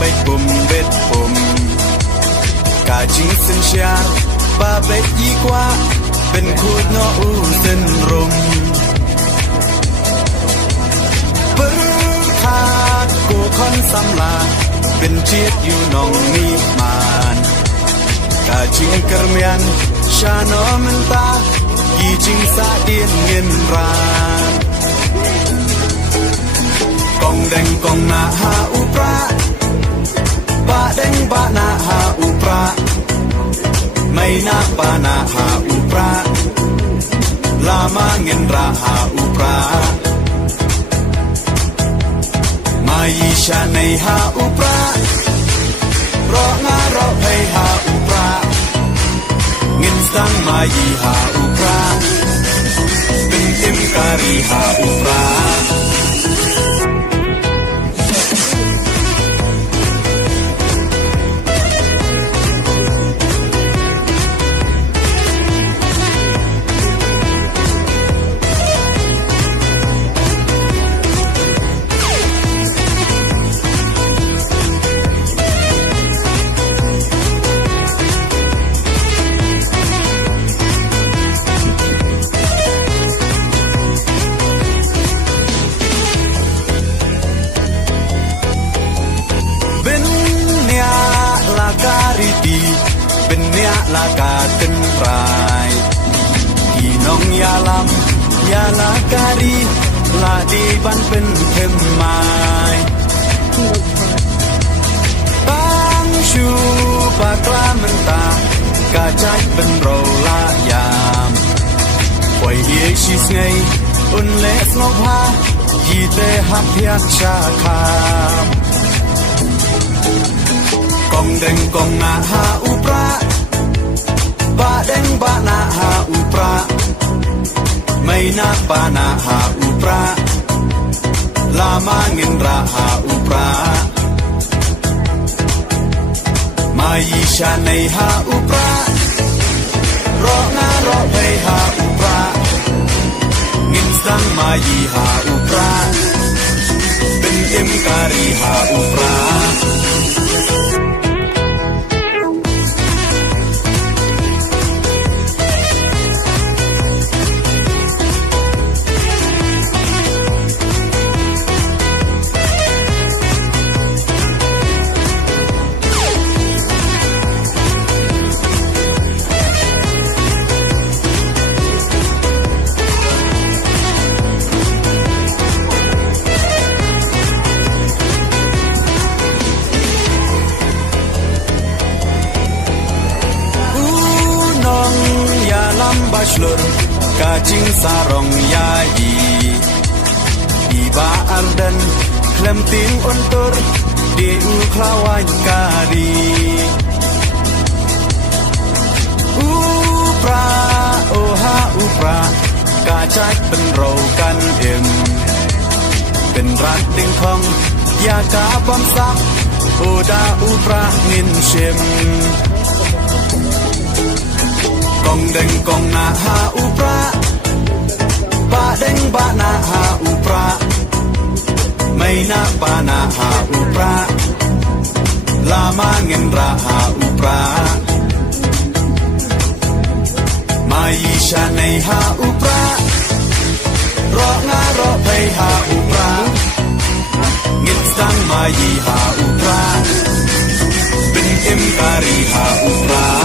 bait bum bet bumกาจิงสินเชียบาเบ็ดยี่กว่าเป็นคูดนออูเส้นรมเปิ้ลขาดกูคอนสำลาเป็นเชียดอยู่นองมีมานกาจิงกระเมียนชาโนมันตากี่จิงสาเดียนเงินรานกองแดงกองนาหาอุปราบะแดงบะนาหาอุปราไม่นาปานาหาอุปราลามาเงินราหาอุปรามายิชาในหาอุปรารองารอให้หาอุปราเงินสังมายีหาอุปราเป็นเอ็มการีหาอุปราเป็นเนียลากาตึนรายพี่น้องยาลำยาลาการีลาดีบันเป็นเข็มไม้ปังชูปากลามันตากาใจเป็นโรลายามปล่อยเฮียชิสไงอุ่นเล็กนกพายีเตหักยักชาคากองแดงกองนาหาอุปราบะแดงบะนาหาอุปราไม่นาปานาหาอุปราลามาเงินราหาอุปรามายิชาในหาอุปรารองารอให้หาอุปราเงินสังมายีหาอุปราเป็นเอ็มการีหาอุปราBachelor kajing sarong yayi Iba ardan klemting untur di uklawan kari Upra oha upra kacakเป็นโรกันเอ็มเป็นรักติงคองยากาบอมซักโอดาอุปราเงินเชมกองแดงกองนาหาอุปราบะแดงบะนาหาอุปราไม่นาปานาหาอุปราลามาเงินราหาอุปรามายิชาในหาอุปรารองารอให้หาอุปราเงินสังมายีหาอุปราเป็นเอ็มการีหาอุปรา